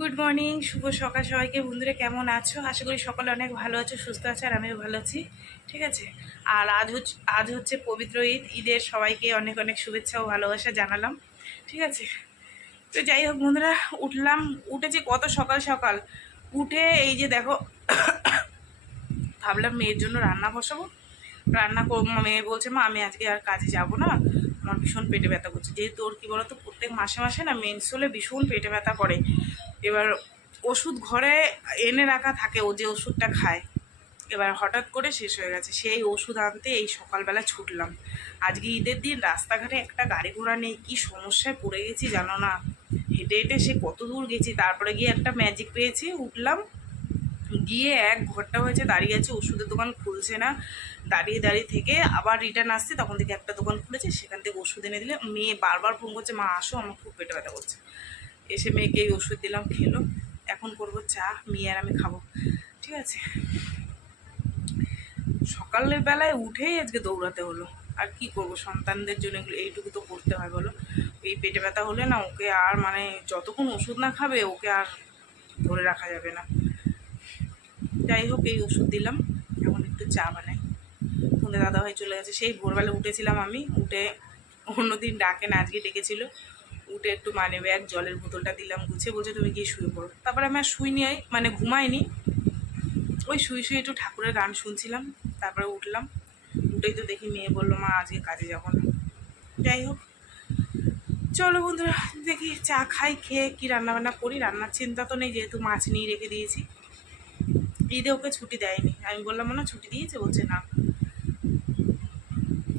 Good morning, শুভ সকাল সবাইকে। বন্ধুরা কেমন আছো? আশা করি সকলে অনেক ভালো আছো, সুস্থ আছো, আর আমিও ভালো আছি। ঠিক আছে। আর আজ হচ্ছে পবিত্র ঈদ। ঈদের সবাইকে অনেক অনেক শুভেচ্ছা ও ভালোবাসা জানালাম। ঠিক আছে। তো যাই হোক বন্ধুরা, উঠেছি কত সকাল সকাল। উঠে এই যে দেখো, ভাবলাম মেয়ের জন্য রান্না বসাবো। মেয়ে বলছে, মা আমি আজকে আর কাজে যাব না, আমার ভীষণ পেটে ব্যথা করছে। যেহেতু ওর কী বলতো, প্রত্যেক মাসে মাসে না মেন্স হলে ভীষণ পেটে ব্যথা করে। এবার ওষুধ ঘরে এনে রাখা থাকে, ও যে ওষুধটা খায়, এবার হঠাৎ করে শেষ হয়ে গেছে। সেই ওষুধ আনতে এই সকালবেলা ছুটলাম। আজকে ঈদের দিন, রাস্তাঘাটে একটা গাড়ি ঘোড়া নেই, কী সমস্যায় পড়ে গেছি জানো না। হেঁটে হেঁটে সে কত দূর গেছি, তারপরে গিয়ে একটা ম্যাজিক পেয়েছি, উঠলাম। গিয়ে 1 ঘন্টা হয়েছে দাঁড়িয়ে আছে, ওষুধের দোকান খুলছে না। দাঁড়িয়ে দাঁড়িয়ে থেকে আবার রিটার্ন আসছে, তখন থেকে একটা দোকান খুলেছে, সেখান থেকে ওষুধ এনে দিলে। মেয়ে বারবার ফোন করছে, মা আসো, আমার খুব পেটে ব্যথা করছে। এসে মেয়েকে এই ওষুধ দিলাম, খেলো। এখন করবো চা, মেয়ে আর আমি খাবো। ঠিক আছে। সকালের বেলায় উঠেই আজকে দৌড়াতে হলো। আর কি করব, সন্তানদের জন্য এইটুকু তো করতে হয় বলো। এই পেটে ব্যথা হলে না, ওকে আর মানে যতক্ষণ ওষুধ না খাবে ওকে আর ধরে রাখা যাবে না। যাই হোক, এই ওষুধ দিলাম, এখন একটু চা বানাই। ফোনে দাদাভাই চলে গেছে। সেই ভোরবেলা উঠেছিলাম আমি, উঠে অন্যদিন ডাকে না, আজকে ডেকেছিল। উঠে একটু মানি ব্যাগ, জলের বোতলটা দিলাম গুছিয়ে, বলছে তুমি গিয়ে শুয়ে পড়ো। তারপরে আমি আর শুইনি, মানে ঘুমাইনি, ওই শুয়ে শুয়ে একটু ঠাকুরের গান শুনছিলাম। তারপরে উঠলাম, উঠেই তো দেখি মেয়ে বললো, মা আজকে কাজে যাবো না। যাই হোক, চলো বন্ধুরা, দেখি চা খাই, খেয়ে কি রান্নাবান্না করি। রান্নার চিন্তা তো নেই, যেহেতু মাছ নিয়ে রেখে দিয়েছি। ঈদে ওকে ছুটি দেয়নি, আমি বললাম না ছুটি দিয়েছে, বলছে না,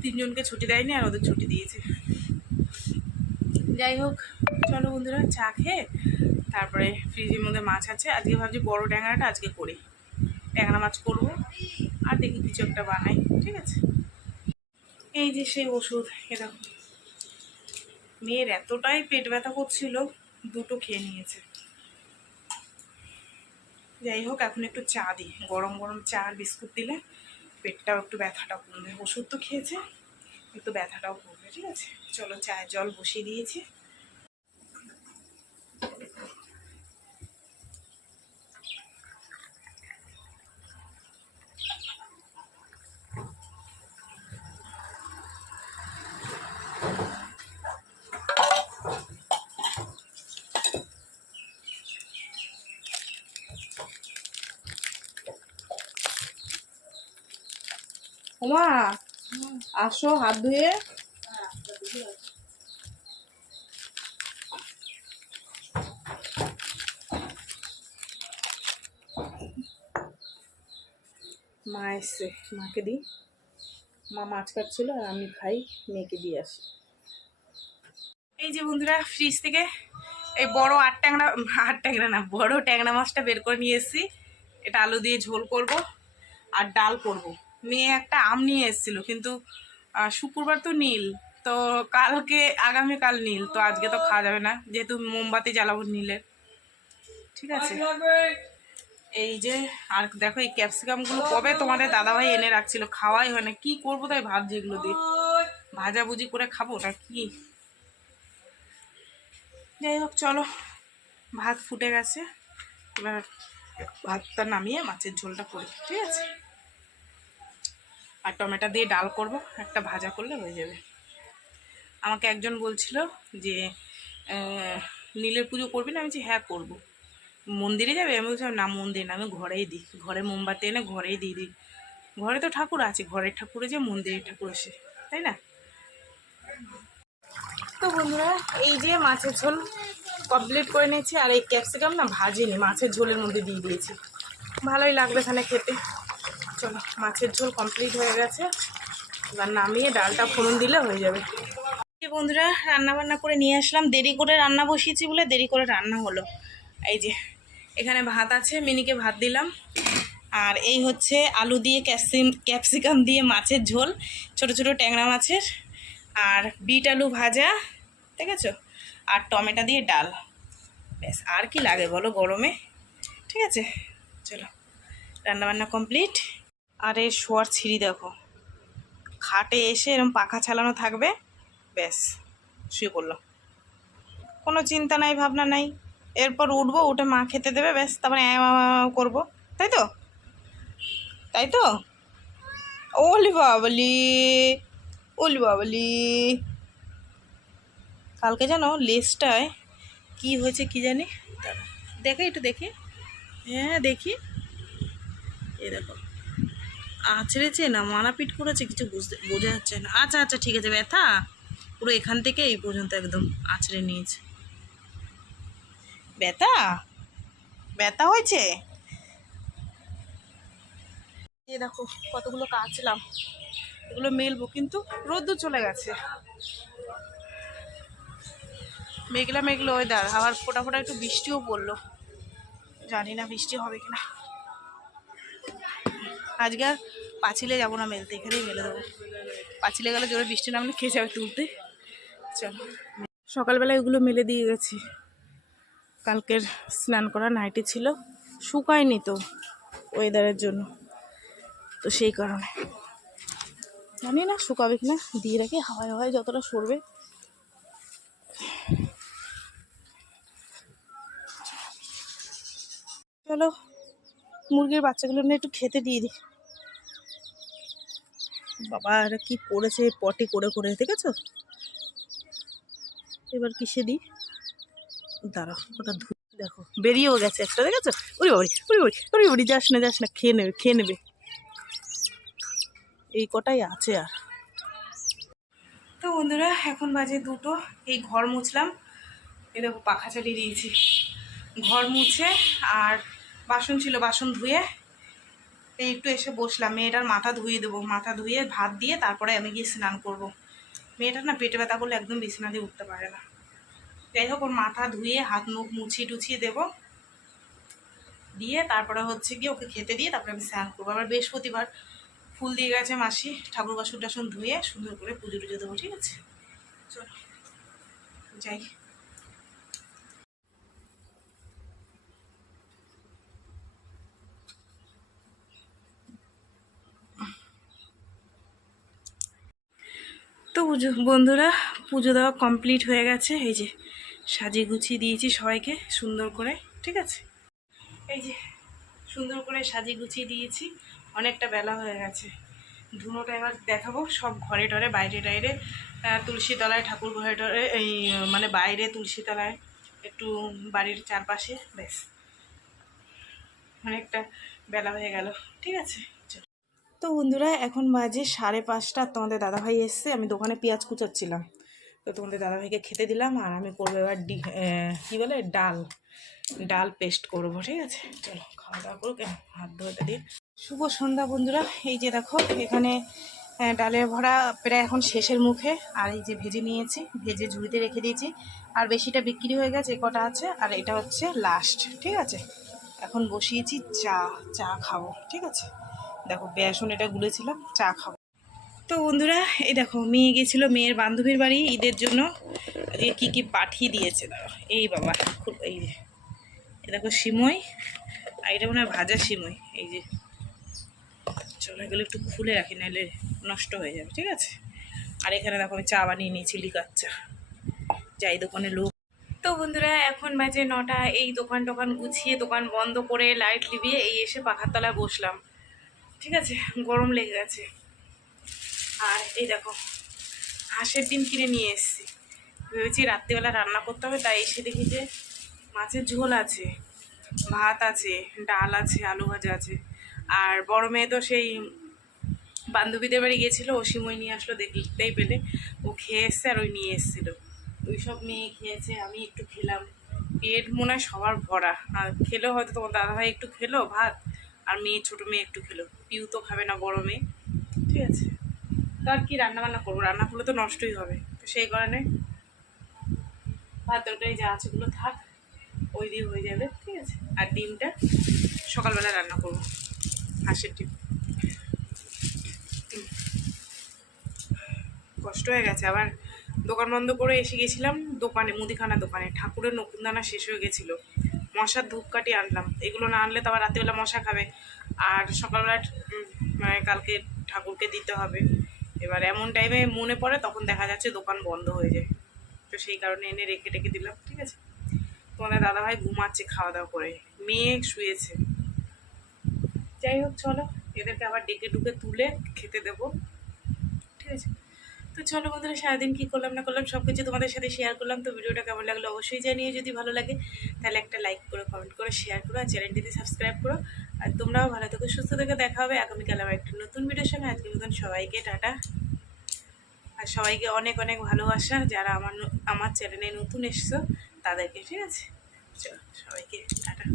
3জনকে ছুটি দেয়নি আর ওদের ছুটি দিয়েছে। যাই হোক, চলো বন্ধুরা, চা খেয়ে তারপরে ফ্রিজের মধ্যে মাছ আছে। আজকে ভাবছি বড় ট্যাংরাটা আজকে করি, ট্যাংরা মাছ করব, আর দেখি কিছু একটা বানাই। ঠিক আছে। এই যে সেই ওষুধ, এ দেখো, মেয়ের এতটাই পেট ব্যথা করছিল, 2টো খেয়ে নিয়েছে। যাই হোক, এখন একটু চা দিই, গরম গরম চা আর বিস্কুট দিলে পেটটাও একটু ব্যথাটাও কমবে। ওষুধ তো খেয়েছে, একটু ব্যথাটাও কমবে। ঠিক আছে, চলো চায়ের জল বসিয়ে দিয়েছি। ওমা, আসো হাত ধুয়ে। মা এসছে, মাকে দিই। মা মাছ কাটছিল আর আমি খাই, মেয়েকে দিয়ে আসি। এই যে বন্ধুরা, ফ্রিজ থেকে এই বড় আট ট্যাংরা না, বড় ট্যাংরা মাছটা বের করে নিয়ে এসেছি। এটা আলু দিয়ে ঝোল করব আর ডাল করব। মেয়ে একটা আম নিয়ে এসেছিল, কিন্তু শুক্রবার তো নীল, তো আগামীকাল নীল, তো আজকে তো খাওয়া যাবে না, যেহেতু মোমবাতি জ্বালাবো নীলের। ঠিক আছে। এই যে, আর দেখো এই ক্যাপসিকামগুলো কবে তোমাদের দাদাভাই এনে রাখছিল, খাওয়াই হয় না। কি করবো তাই ভাবছি, এগুলো দিয়ে ভাজাভুজি করে খাবো না কি। যাই হোক, চলো, ভাত ফুটে গেছে, এবার ভাতটা নামিয়ে মাছের ঝোলটা করি। ঠিক আছে। আর টমেটো দিয়ে ডাল করব, একটা ভাজা করলে হয়ে যাবে। আমাকে একজন বলছিল যে নীলের পুজো করবি না, আমি বলছি হ্যাঁ করবো। মন্দিরে যাবে? আমি বলছিলাম না, মন্দির না, আমি ঘরেই দিই, ঘরে মোমবাতি এনে ঘরেই দিয়ে দিই। ঘরে তো ঠাকুর আছে, ঘরের ঠাকুরে যে মন্দিরের ঠাকুর আসে, তাই না? তো বন্ধুরা, এই যে মাছের ঝোল কমপ্লিট করে নিয়েছি, আর এই ক্যাপসিকাম না ভাজিনি, মাছের ঝোলের মধ্যে দিয়ে দিয়েছি, ভালোই লাগবে এখানে খেতে। চলো, মাছের ঝোল কমপ্লিট হয়ে গেছে, এবার নামিয়ে ডালটা ফোড়ন দিলে হয়ে যাবে। বন্ধুরা, রান্না বান্না করে নিয়ে আসলাম, দেরি করে রান্না বসিয়েছি বলে দেরি করে রান্না হলো। এই যে এখানে ভাত আছে, মিনিকে ভাত দিলাম, আর এই হচ্ছে আলু দিয়ে ক্যাপসিকাম দিয়ে মাছের ঝোল, ছোট ছোট ট্যাংরা মাছের, আর বিট আলু ভাজা, ঠিক আছে, আর টমেটো দিয়ে ডাল। ব্যাস, আর কি লাগে বলো গরমে। ঠিক আছে, চলো, রান্নাবান্না কমপ্লিট। আর এই শোয়ার ছিঁড়ি দেখো, খাটে এসে এরকম পাখা চালানো থাকবে, ব্যাস শুয়ে পড়লো, কোনো চিন্তা নাই, ভাবনা নাই, এরপর উঠবো, উঠে মা খেতে দেবে, ব্যাস তারপরে করবো, তাই তো? তাই তো? ওলি বাবলি, ওলি বাবলি। কালকে জানো লেজটায় কি হয়েছে কি জানি, দেখে একটু দেখি। হ্যাঁ দেখি, এই দেখো আছড়েছে না মারাপিট করেছে, কিছু বোঝা যাচ্ছে না। আচ্ছা আচ্ছা ঠিক আছে, ব্যথা পুরো এখান থেকে এই পর্যন্ত একদম আছড়ে নিয়েছে। ব্যথা, ব্যথা হয়েছে। এই দেখো কতগুলো কাচলাম, এগুলো মেলবো, কিন্তু রোদ্দুর চলে গেছে। মেঘলা মেঘলা ওয়েদার, আবার ফোটা ফোটা একটু বৃষ্টিও পড়লো, জানি না বৃষ্টি হবে কিনা। আজকে আর পাঁচিলে যাবো না মেলতে, এখানেই মেলে দেবো। পাঁচিলে গেলে জোরে বৃষ্টি নামলে খেয়ে যাবে তুলতে। চলো, সকালবেলা এগুলো মেলে দিয়ে গেছি। কালকের স্নান করা নাইটি ছিল, শুকায়নি তো ওয়েদারের জন্য, তো সেই কারণে জানি না শুকাবে কিনা, দিয়ে রাখি হাওয়ায় হাওয়ায় যতটা সরবে। চলো মুরগির বাচ্চাগুলো নিয়ে একটু খেতে দিয়ে দিই। বাবা এরা কি করেছে পটি করে করে, দেখেছো? এবার কিসে দিই, দাঁড়াও ওটা দেখো বেরিয়েও গেছে একটা, দেখেছো? ওরে বাড়ি, ওরে বাড়ি, ওরে বাড়ি, যাস না যাস না, খেয়ে নেবে খেয়ে নেবে। এই কটাই আছে আর। তো বন্ধুরা এখন বাজে 2টো, এই ঘর মুছলাম, এই দেখো পাখা চালিয়ে দিয়েছি। ঘর মুছে আর বাসন ছিল, বাসন ধুয়ে এই একটু এসে বসলাম। মেয়েটার মাথা ধুয়ে দেবো, মাথা ধুয়ে ভাত দিয়ে তারপরে আমি গিয়ে স্নান করব। মেয়েটার না পেটে ব্যথা করলে একদম বিছানা দিয়ে উঠতে পারে না। যাই হোক ওর মাথা ধুয়ে হাত মুখ মুছিয়ে টুছিয়ে দেবো, দিয়ে তারপরে হচ্ছে গিয়ে ওকে খেতে দিয়ে তারপরে আমি স্নান করবো। আবার বৃহস্পতিবার ফুল দিয়ে গেছে মাসি, ঠাকুর বাসন টাসন ধুয়ে সুন্দর করে পুজো টুজো দেবো, ঠিক আছে? চলো যাই। তো বন্ধুরা পুজো দেওয়া কমপ্লিট হয়ে গেছে, এই যে সাজিয়ে গুছিয়ে দিয়েছি সবাইকে সুন্দর করে, ঠিক আছে? এই যে সুন্দর করে সাজিয়ে গুছিয়ে দিয়েছি, অনেকটা বেলা হয়ে গেছে। ধুনোটা এবার দেখাবো সব ঘরে টরে, বাইরে টাইরে, তুলসী তলায়, ঠাকুর ঘরে টরে, এই মানে বাইরে তুলসী তলায়, একটু বাড়ির চারপাশে, ব্যাস অনেকটা বেলা হয়ে গেল, ঠিক আছে? তো বন্ধুরা এখন বাজে 5:30, তোমাদের দাদাভাই এসছে, আমি দোকানে পেঁয়াজ কুচাচ্ছিলাম, তো তোমাদের দাদাভাইকে খেতে দিলাম। আর আমি করবো এবার কী বলে ডাল, ডাল পেস্ট করবো, ঠিক আছে? চলো খাওয়া দাওয়া করো, কেন হাত ধোয়াটা দিয়ে। শুভ সন্ধ্যা বন্ধুরা, এই যে দেখো এখানে ডালের ভরা প্রায় এখন শেষের মুখে, আর এই যে ভেজে নিয়েছি, ভেজে ঝুড়িতে রেখে দিয়েছি, আর বেশিটা বিক্রি হয়ে গেছে, কটা আছে, আর এটা হচ্ছে লাস্ট, ঠিক আছে? এখন বসিয়েছি চা, চা খাবো, ঠিক আছে? দেখো বেসন এটা গুলেছিলাম, চা খাবো। তো বন্ধুরা এই দেখো মেয়ে গেছিলো মেয়ের বান্ধবীর বাড়ি ঈদের জন্য, আজকে কী কী পাঠিয়ে দিয়েছে দাও, এই বাবা খুব, এই যে দেখো সিমই, আর এটা মনে হয় ভাজা সিমই, এই যে। চলো এগুলো একটু খুলে রাখি নাহলে নষ্ট হয়ে যাবে, ঠিক আছে? আর এখানে দেখো আমি চা বানিয়ে নিয়েছি, লিকার চা, যাই দোকানে লোক। তো বন্ধুরা এখন বাজে 9টা, এই দোকান টোকান গুছিয়ে দোকান বন্ধ করে লাইট লিভিয়ে এই এসে পাখার তলায় বসলাম, ঠিক আছে? গরম লেগে গেছে। আর এই দেখো হাঁসের ডিম কিনে নিয়ে এসেছি, ভেবেছি রাত্রিবেলা রান্না করতে হবে, তাই এসে দেখি যে মাছের ঝোল আছে, ভাত আছে, ডাল আছে, আলু ভাজা আছে। আর বড় মেয়ে তো সেই বান্ধবীদের বাড়ি গিয়েছিলো, ও সিমই নিয়ে আসলো, দেখতেই পেলে, ও খেয়ে এসছে, আর ওই নিয়ে এসেছিলো, ওই সব মেয়ে খেয়েছে, আমি একটু খেলাম। পেট মনে হয় সবার ভরা, আর খেলেও হয়তো তোমার দাদাভাই একটু খেলো ভাত, আর মেয়ে ছোটো মেয়ে একটু খেলো, পিউ তো খাবে না বড় মেয়ে, ঠিক আছে? তো আর কি রান্না বান্না করবো, রান্না করলে তো নষ্টই হবে, তো সেই কারণে ভাত তরকারি যা আছে ওগুলো থাক, ওই দিয়ে হয়ে যাবে, ঠিক আছে? আর ডিমটা সকালবেলা রান্না করবো, হাঁসের ডিম। কষ্ট হয়ে গেছে, আবার দোকান বন্ধ করে এসে গেছিলাম দোকানে, মুদিখানা দোকানে, ঠাকুরের নকুনদানা শেষ হয়ে গেছিলো, মশার ধূপকাঠি আনলাম, এগুলো না আনলে তো আবার রাত্রিবেলা মশা খাবে, আর সকালবেলা মানে কালকে ঠাকুরকে দিতে হবে। এবার এমন টাইমে মনে পড়ে, তখন দেখা যাচ্ছে দোকান বন্ধ হয়ে যায়, তো সেই কারণে এনে রেখে টেখে দিলাম, ঠিক আছে? তোমাদের দাদাভাই ঘুমাচ্ছে খাওয়া দাওয়া করে, মেয়ে শুয়েছে। যাই হোক চলো, এদেরকে আবার ডেকে ডুকে তুলে খেতে দেবো, ঠিক আছে? তো চলো বন্ধুরা, সারাদিন কী করলাম না করলাম সব কিছু তোমাদের সাথে শেয়ার করলাম। তো ভিডিওটা কেমন লাগলো অবশ্যই জানিয়ে, যদি ভালো লাগে তাহলে একটা লাইক করো, কমেন্ট করো, শেয়ার করো, আর চ্যানেলটিতে সাবস্ক্রাইব করো। আর তোমরাও ভালো থেকো, সুস্থ থেকে, দেখা হবে আগামীকাল আবার একটা নতুন ভিডিওর সঙ্গে। আজকের মতন সবাইকে টাটা, আর সবাইকে অনেক অনেক ভালোবাসা যারা আমার চ্যানেলে নতুন এসছো তাদেরকে, ঠিক আছে? চলো সবাইকে টাটা।